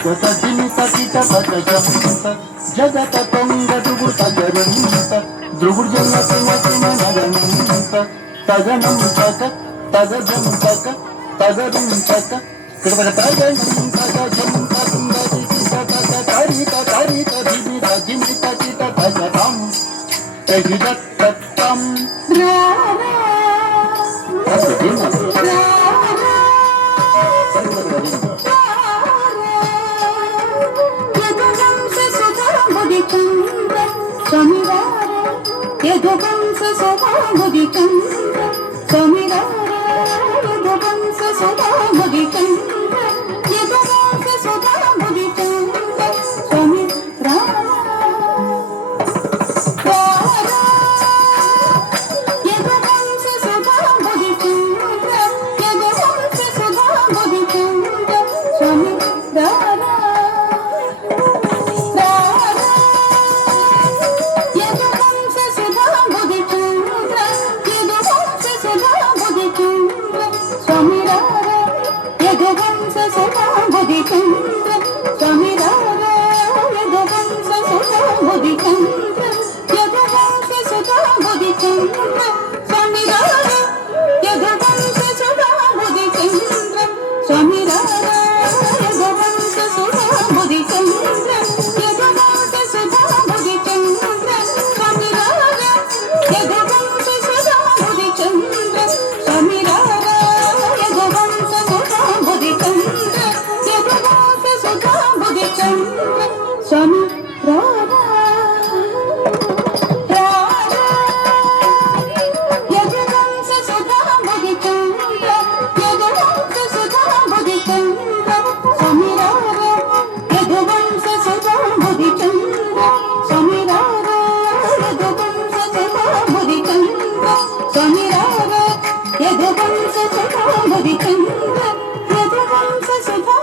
తకిట పదజంత జగత తొంగదుగు తగరంత ద్రుగుజన తిన నగనంత తగనం తక తగజం తక తగరం తక కడపడ తగనం తగజం తగంగది తక తరిత తరిత దిమిత దిమిత కిట తగతం తగిదత్ తత్తం రా రా యదువంశ సదాముది చంద్ర సమిరార యదువంశ సదాముది చంద్ర యదువంశ సదాముది చంద్ర సమిరార యదువంశ సదాముది చంద్ర యదువంశ సదాముది చంద్ర సమిరార యదువంశ సదాముది చంద్ర సమిరార యదువంశ సదాముది చంద్ర యదువంశ సదాముది చంద్ర సమిరార యదువంశ సదాముది చంద్ర సమిరార యదువంశ సదాముది చంద్ర యదువంశ సదాముది చంద్ర సమిరార యదువంశ సదాముది చంద్ర సమిరార యదువంశ సదాముది చంద్ర యదువంశ సదాముది చంద్ర సమిరార యదువంశ సదాముది చంద్ర యదువంశ సదాముది చంద్ర సమిరార యదువంశ సదాముది చంద్ర సమిరార యదువంశ సదాముది చంద్ర సమిరార యదువంశ సదాముది చంద్ర యదువంశ సదా